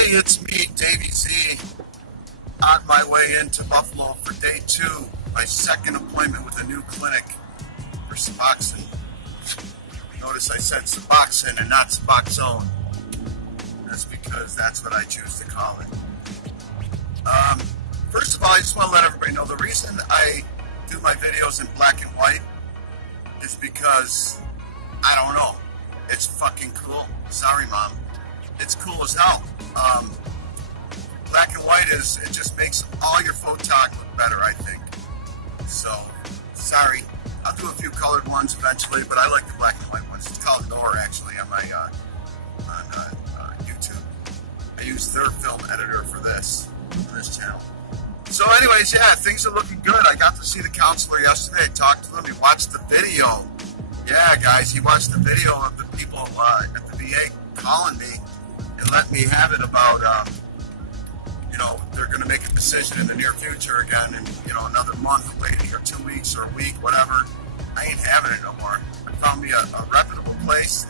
everybody, it's me, Davey Z, on my way into Buffalo for day 2, my second appointment with a new clinic for Suboxone. Notice I said Suboxone and not Suboxone. That's because that's what I choose to call it. First of all, I just want to let everybody know the reason I do my videos in black and white is because, I don't know, it's fucking cool. Sorry, Mom. It's cool as hell. Black and white it just makes all your photog look better, I think. So, sorry. I'll do a few colored ones eventually, but I like the black and white ones. It's called Nor, actually, on my YouTube. I use their film editor for this channel. So anyways, yeah, things are looking good. I got to see the counselor yesterday. I talked to him. He watched the video. Yeah, guys, he watched the video of the people at the VA calling me and letting me have it about, they're going to make a decision in the near future again in, another month waiting or 2 weeks or a week, whatever. I ain't having it no more. I found me a reputable place.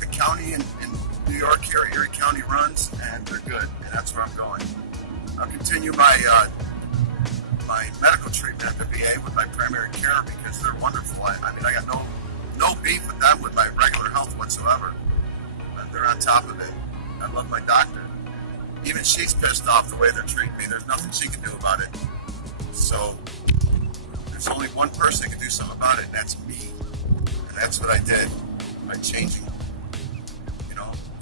The county in New York here, Erie County runs, and they're good, and that's where I'm going. I'll continue my my medical treatment at the VA with my primary care because they're wonderful. I mean, I got no beef with them with my regular health whatsoever. They're on top of it. I love my doctor. Even she's pissed off the way they're treating me. There's nothing she can do about it. So there's only one person that can do something about it, and that's me. And that's what I did by changing,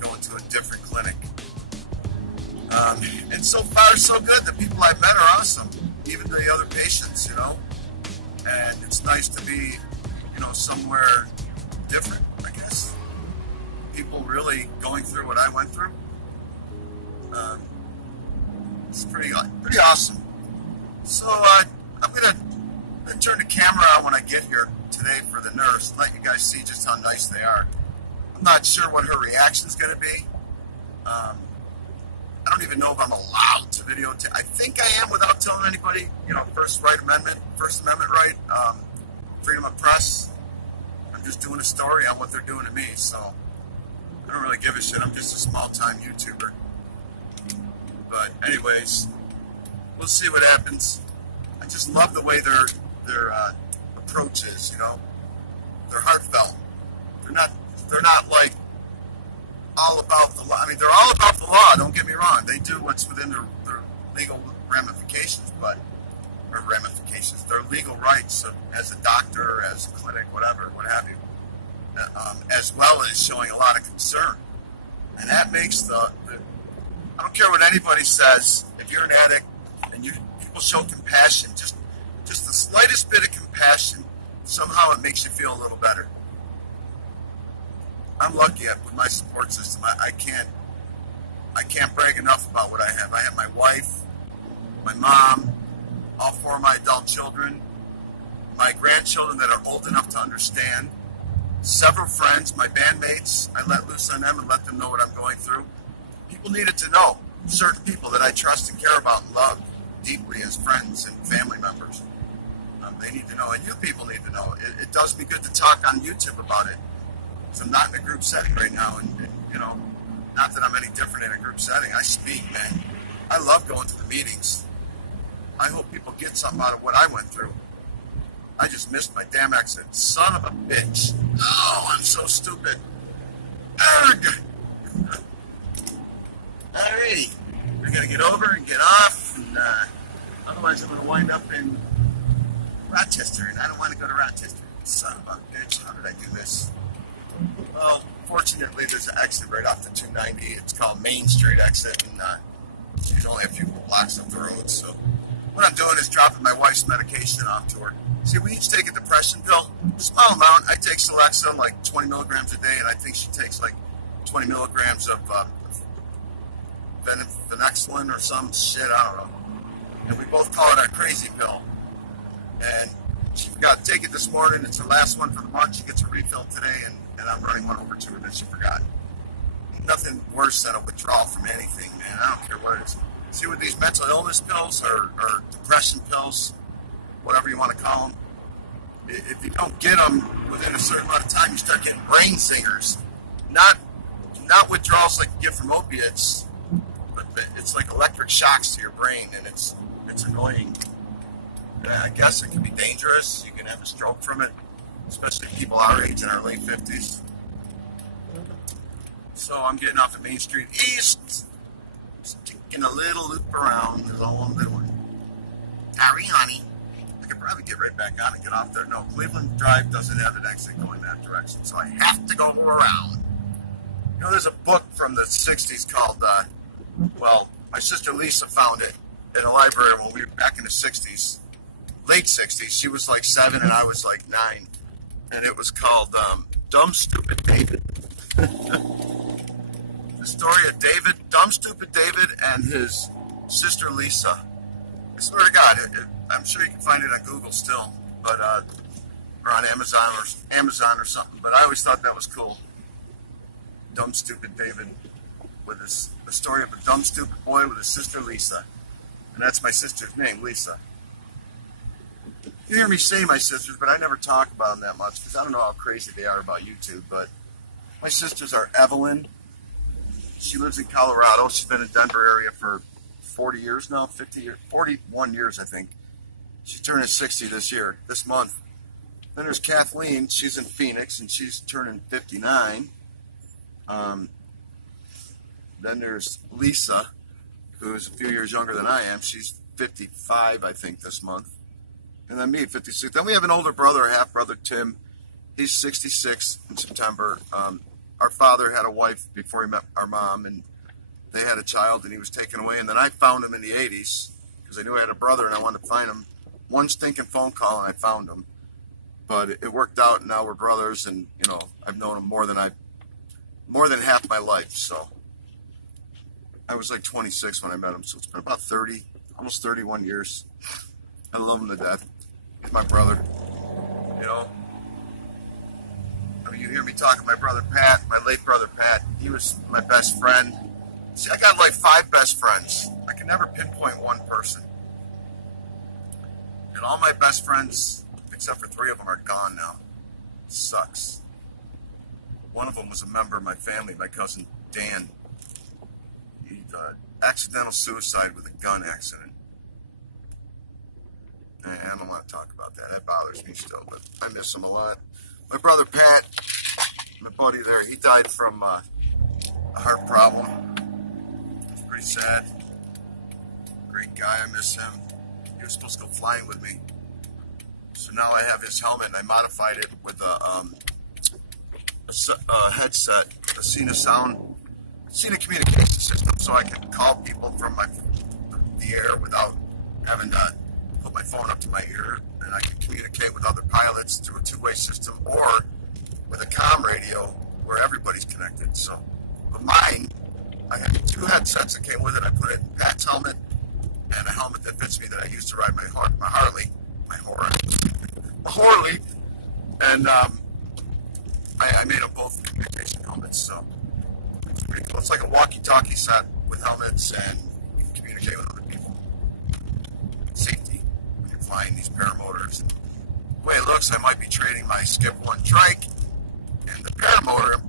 going to a different clinic. And so far, so good. The people I've met are awesome. Even the other patients, And it's nice to be, somewhere different, I guess. People really going through what I went through. It's pretty awesome. So I'm gonna turn the camera on when I get here today for the nurse. Let you guys see just how nice they are. I'm not sure what her reaction is gonna be. I don't even know if I'm allowed to videotape. I think I am without telling anybody. First Amendment right, freedom of press. I'm just doing a story on what they're doing to me, so I don't really give a shit. I'm just a small-time YouTuber. But anyways, we'll see what happens. I just love the way their approach is. They're heartfelt. They're not like all about the law. I mean, they're all about the law. Don't get me wrong. They do what's within their legal ramifications, their legal rights as a doctor, as a clinic, whatever, what have you, as well as showing a lot of concern. And that makes I don't care what anybody says, if you're an addict and people show compassion, just the slightest bit of compassion, somehow it makes you feel a little better. I'm lucky with my support system. I can't brag enough about what I have. I have my wife, my mom, all 4 of my adult children, my grandchildren that are old enough to understand, several friends, my bandmates. I let loose on them and let them know what I'm going through. People needed to know, certain people that I trust and care about and love deeply as friends and family members. They need to know, and you people need to know. It does me good to talk on YouTube about it. So I'm not in a group setting right now, and not that I'm any different in a group setting. I speak, man. I love going to the meetings. I hope people get something out of what I went through. I just missed my damn exit. Son of a bitch. Oh, I'm so stupid. Arg! Alrighty. We're going to get over and get off, and otherwise I'm going to wind up in Rochester, and I don't want to go to Rochester. Son of a bitch. How did I do this? Well, fortunately, there's an exit right off the 290. It's called Main Street exit, and there's only a few blocks up the road. So what I'm doing is dropping my wife's medication off to her. See, we each take a depression pill, a small amount. I take Suboxone like 20 milligrams a day, and I think she takes like 20 milligrams of Phenexlin or some shit, I don't know. And we both call it our crazy pill. And she forgot to take it this morning. It's her last one for the month. She gets a refill today, and I'm running one over to her that she forgot. Nothing worse than a withdrawal from anything, man. I don't care what it is. See, with these mental illness pills or depression pills, whatever you want to call them, if you don't get them within a certain amount of time, you start getting brain singers. Not withdrawals like you get from opiates, it's like electric shocks to your brain, and it's annoying. I guess it can be dangerous. You can have a stroke from it, especially people our age in our late 50s. So I'm getting off at Main Street East, just taking a little loop around is all I'm doing. Sorry, honey. I could probably get right back on and get off there. No, Cleveland Drive doesn't have an exit going that direction, so I have to go around. You know, there's a book from the 60s called, well, my sister Lisa found it in a library when we were back in the 60s, late 60s. She was like 7 and I was like 9. And it was called Dumb Stupid David. The story of Dumb Stupid David and his sister Lisa. I swear to God, I'm sure you can find it on Google still, but or on Amazon or something. But I always thought that was cool. Dumb Stupid David, with the story of a dumb stupid boy with his sister Lisa, and that's my sister's name, Lisa. You hear me say my sisters, but I never talk about them that much because I don't know how crazy they are about YouTube. But my sisters are Evelyn. She lives in Colorado. She's been in the Denver area for 40 years now, 50 years, 41 years, I think. She's turning 60 this month. Then there's Kathleen. She's in Phoenix, and she's turning 59. Then there's Lisa, who's a few years younger than I am. She's 55, I think, this month. And then me, 56. Then we have an older brother, a half-brother, Tim. He's 66 in September. Our father had a wife before he met our mom, and they had a child, and he was taken away. And then I found him in the 80s because I knew I had a brother, and I wanted to find him. One stinking phone call, and I found him. But it worked out, and now we're brothers, and, you know, I've known him more than half my life, so. I was like 26 when I met him, so it's been about 30, almost 31 years. I love him to death. He's my brother, you know. I mean, you hear me talking, my brother Pat, my late brother Pat, he was my best friend. See, I got like 5 best friends. I can never pinpoint one person. And all my best friends, except for 3 of them, are gone now. It sucks. One of them was a member of my family, my cousin Dan. He accidental suicide with a gun accident. I don't want to talk about that. That bothers me still, but I miss him a lot. My brother Pat, my buddy there, he died from a heart problem. It's pretty sad. Great guy, I miss him. He was supposed to go flying with me. So now I have his helmet, and I modified it with a headset, a Cena communication system, so I can call people from the air without having to put my phone up to my ear, and I can communicate with other pilots through a 2-way system or with a comm radio where everybody's connected. So, but mine, I had 2 headsets that came with it. I put it in Pat's helmet and a helmet that fits me that I used to ride my Harley, and I made them both communication helmets. So. It's pretty cool. It's like a walkie-talkie set with helmets, and you can communicate with other people. Safety when you're flying these paramotors. The way it looks, I might be trading my Skip 1 trike and the paramotor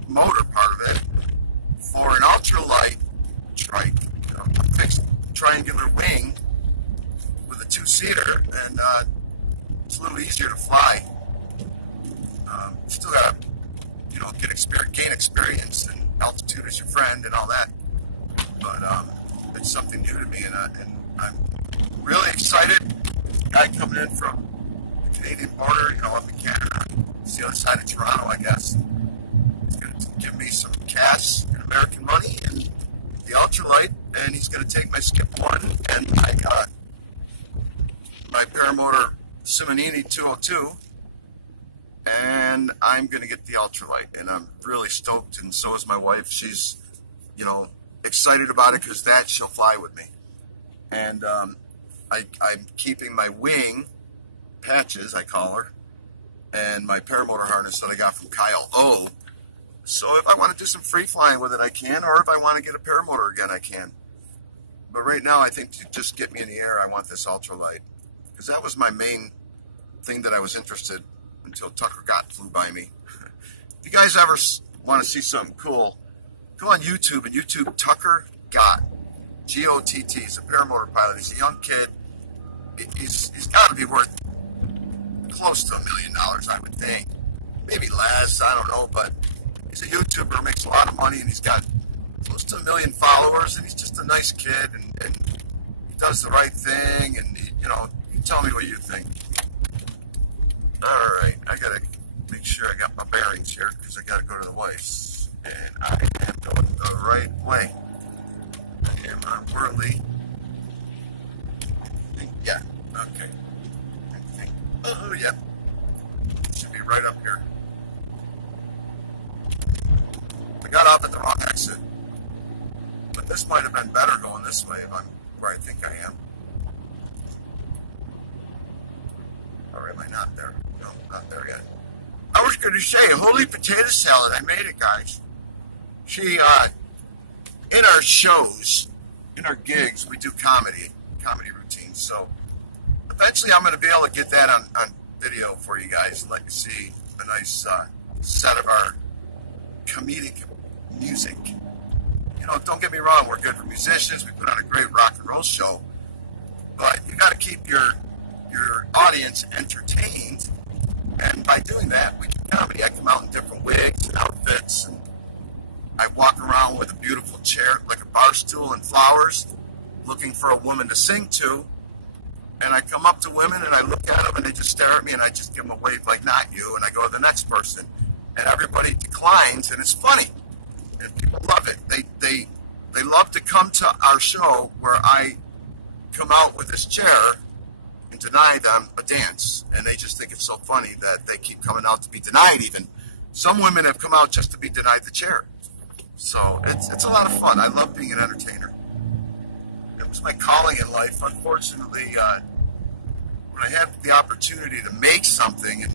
part of it for an ultralight trike, you know, a fixed triangular wing with a 2-seater, and it's a little easier to fly. Still got to, you know, gain experience, and altitude is your friend and all that, but it's something new to me, and I'm really excited. Guy coming in from the Canadian border, you know, up in Canada, it's the other side of Toronto, I guess. He's going to give me some cash in American money and the ultralight, and he's going to take my Skip 1 and my paramotor Simonini 202, and I'm going to get the ultralight, and I'm really stoked, and so is my wife. She's, you know, excited about it because that she'll fly with me. And I'm keeping my wing patches, I call her, and my paramotor harness that I got from Kyle O. So if I want to do some free flying with it, I can, or if I want to get a paramotor again, I can. But right now, I think to just get me in the air, I want this ultralight, because that was my main thing that I was interested in until Tucker Gott flew by me. If you guys ever want to see something cool, go on YouTube and YouTube Tucker Gott. G-O-T-T. He's a paramotor pilot. He's a young kid. He's got to be worth close to $1 million, I would think. Maybe less, I don't know, but he's a YouTuber, makes a lot of money, and he's got close to 1 million followers, and he's just a nice kid, and he does the right thing, and, you know, you tell me what you think. All right, I got to make sure I got my bearings here, because I got to go to the wife's, and I am going the right way. I am on Worley. Yeah, okay. I think, oh, yeah. Should be right up here. I got off at the wrong exit. But this might have been better going this way if I'm where I think I am. Or am I not there? No, not there yet. I was going to say, holy potato salad. I made it, guys. In our shows, in our gigs, we do comedy routines. So eventually I'm going to be able to get that on video for you guys and let you see a nice set of our comedic music. You know, don't get me wrong, we're good for musicians. We put on a great rock and roll show. But you got to keep your audience entertained. And by doing that, we do comedy. I come out in different wigs and outfits, and I walk around with a beautiful chair, like a bar stool and flowers, looking for a woman to sing to. And I come up to women and I look at them and they just stare at me and I just give them a wave like, not you, and I go to the next person. And everybody declines, and it's funny. And people love it. They love to come to our show where I come out with this chair and deny them a dance. And they just think it's so funny that they keep coming out to be denied even. Some women have come out just to be denied the chair. So it's a lot of fun. I love being an entertainer. It was my calling in life. Unfortunately, when I had the opportunity to make something and